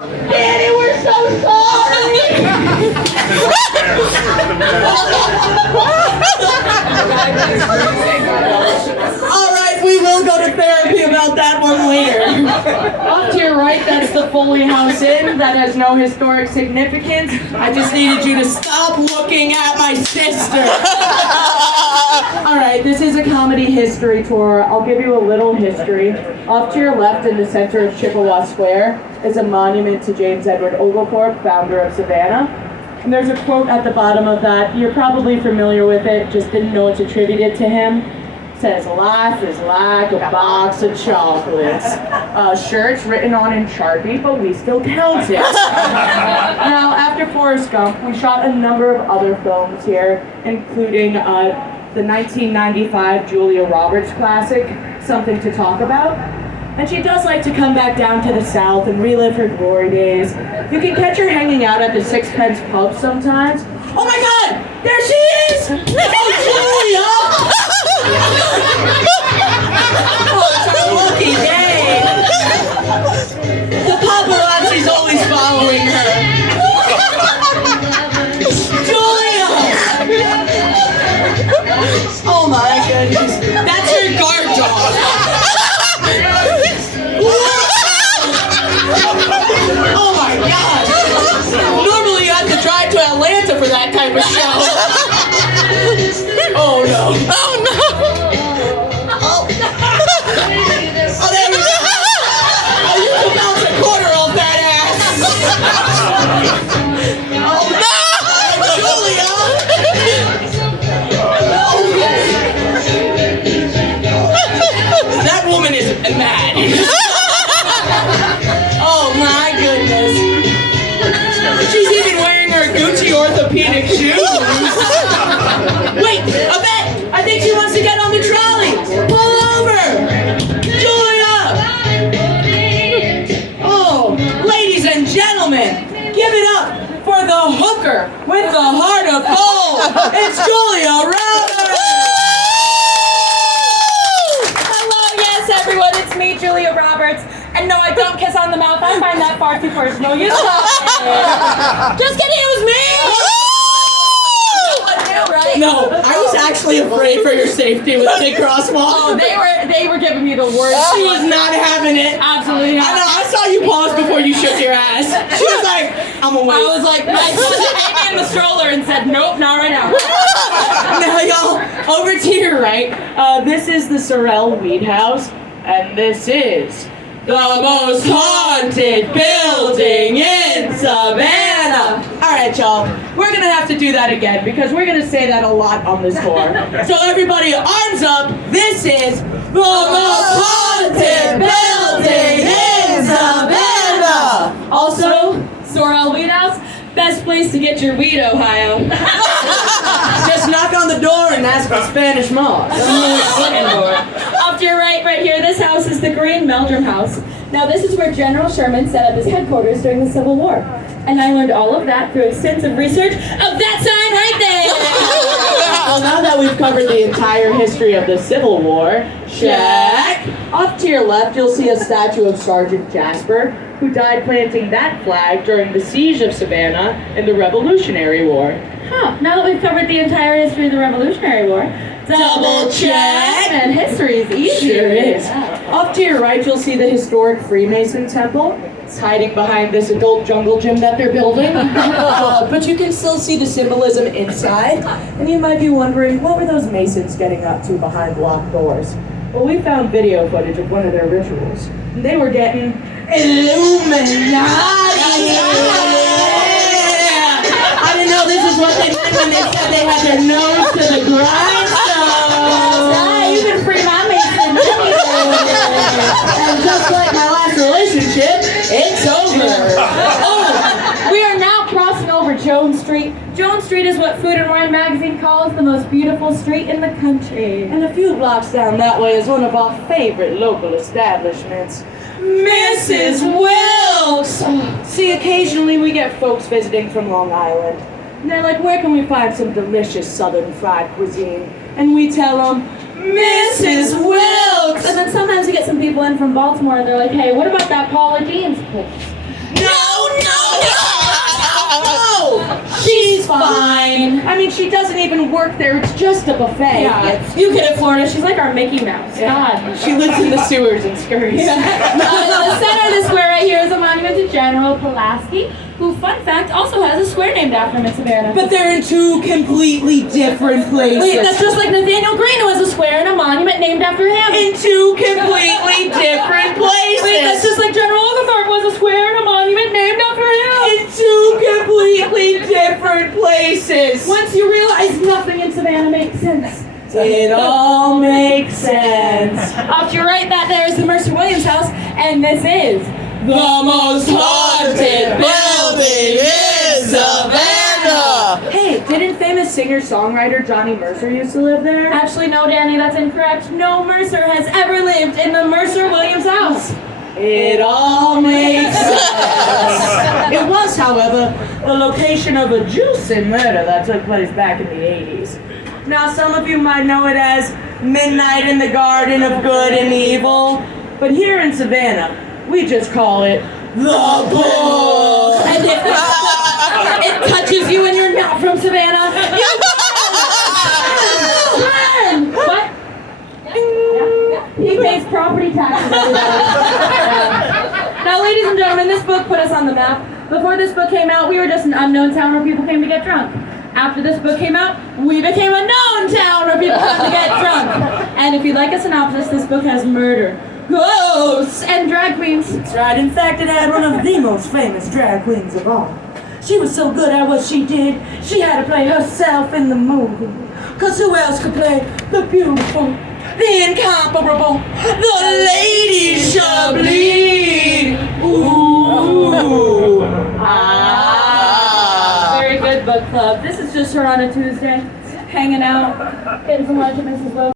Danny, we're so sorry! Alright, we will go to therapy about that one later. Off to your right, that's the Foley House Inn. That has no historic significance. I just needed you to stop looking at my sister. Alright, this is a comedy history tour. I'll give you a little history. Off to your left in the center of Chippewa Square is a monument to James Edward Oglethorpe, founder of Savannah. And there's a quote at the bottom of that. You're probably familiar with it, just didn't know it's attributed to him. It says, "Life is like a box of chocolates." Sure, it's written on in Sharpie, but we still count it. Now, after Forrest Gump, we shot a number of other films here, including the 1995 Julia Roberts classic, Something to Talk About. And she does like to come back down to the South and relive her glory days. You can catch her hanging out at the Sixpence Pub sometimes. Oh my God! There she is! Oh, Julia! Oh, it's our lucky day! The paparazzi's always following her. Julia! Oh my goodness. That's her guard dog. Oh my God! Normally you have to drive to Atlanta for that type of show. Oh no! Oh no! Oh, oh there we go! Oh, you can bounce a quarter off that ass! Oh no! Julia! That woman is mad. Oh my goodness. She's even wearing her Gucci orthopedic shoes. Wait, Yvette! I think she wants to get on the trolley. Pull over! Julia! Oh, ladies and gentlemen, give it up for the hooker with the heart of gold. It's Julia Roberts! Everyone, it's me, Julia Roberts. And no, I don't kiss on the mouth. I find that far too personal. You stop it. Just kidding, it was me! Right? No, I was actually afraid for your safety with Big Crosswalk. Oh, they were giving me the worst. She was not having it. Absolutely not. I know, I saw you pause before you shook your ass. She was like, I'm gonna wait. I was like, I put the baby in the stroller and said, nope, not right now. Now y'all, over to your right, this is the Sorrel Weed House, and this is the most haunted building in Savannah. Alright y'all, we're gonna have to do that again because we're gonna say that a lot on this tour. So everybody, arms up, this is the most haunted building in Savannah. Also, Sorrel Weed House, best place to get your weed, Ohio. Just knock on the door and ask for Spanish moss. Off to your right here, this house is the Green Meldrum House. Now this is where General Sherman set up his headquarters during the Civil War. And I learned all of that through extensive research of that sign right there! Well, now that we've covered the entire history of the Civil War, check! Off to your left, you'll see a statue of Sergeant Jasper, who died planting that flag during the siege of Savannah in the Revolutionary War. Huh, now that we've covered the entire history of the Revolutionary War, double check! And history is easy. Sure is. Off to your right, you'll see the historic Freemason Temple. It's hiding behind this adult jungle gym that they're building. But you can still see the symbolism inside. And you might be wondering, what were those Masons getting up to behind locked doors? Well, we found video footage of one of their rituals. And they were getting Illuminati! I didn't know this is what they meant when they said they had their nose to the grindstone. You can free my Mason. And just like my last relationship, it's over. Oh, we are now crossing over Jones Street. Jones Street is what Food and Wine magazine calls the most beautiful street in the country. And a few blocks down that way is one of our favorite local establishments, Mrs. Wilkes! See, occasionally we get folks visiting from Long Island. And they're like, where can we find some delicious southern fried cuisine? And we tell them, Mrs. Wilkes! And then sometimes we get some people in from Baltimore and they're like, hey, what about that Paula Dean's place? No! I mean, she doesn't even work there. It's just a buffet. Yeah, you get it, Florida. She's like our Mickey Mouse. God. She lives in the sewers and scurries. The center of the square right here is a monument to General Pulaski, who, fun fact, also has a square named after him in Savannah. But they're in two completely different places. Wait, that's just like Nathaniel Greene, who has a square and a monument named after him. In two completely different places. Wait, that's just like General Oglethorpe was a square and a monument named after him. In two completely different places. Once you realize nothing in Savannah makes sense. It all makes sense. Off to your right, that there is the Mercer Williams house, and this is The most haunted building in Savannah! Hey, didn't famous singer-songwriter Johnny Mercer used to live there? Actually, no, Danny, that's incorrect. No Mercer has ever lived in the Mercer Williams house. It all makes sense. It was, however, the location of a gruesome murder that took place back in the 80s. Now, some of you might know it as Midnight in the Garden of Good and Evil, but here in Savannah, we just call it the Bull. And if it touches you and you're not from Savannah, you run! What? He pays property taxes. Now, ladies and gentlemen, this book put us on the map. Before this book came out, we were just an unknown town where people came to get drunk. After this book came out, we became a known town where people come to get drunk. And if you'd like a synopsis, this book has murder, ghosts, and drag queens. That's right. In fact, it had one of the most famous drag queens of all. She was so good at what she did, she had to play herself in the movie. 'Cause who else could play the beautiful, the incomparable, the Lady Chablis? Ooh. Very good, book club. This is just her on a Tuesday, hanging out, getting some lunch at Mrs. Lowe.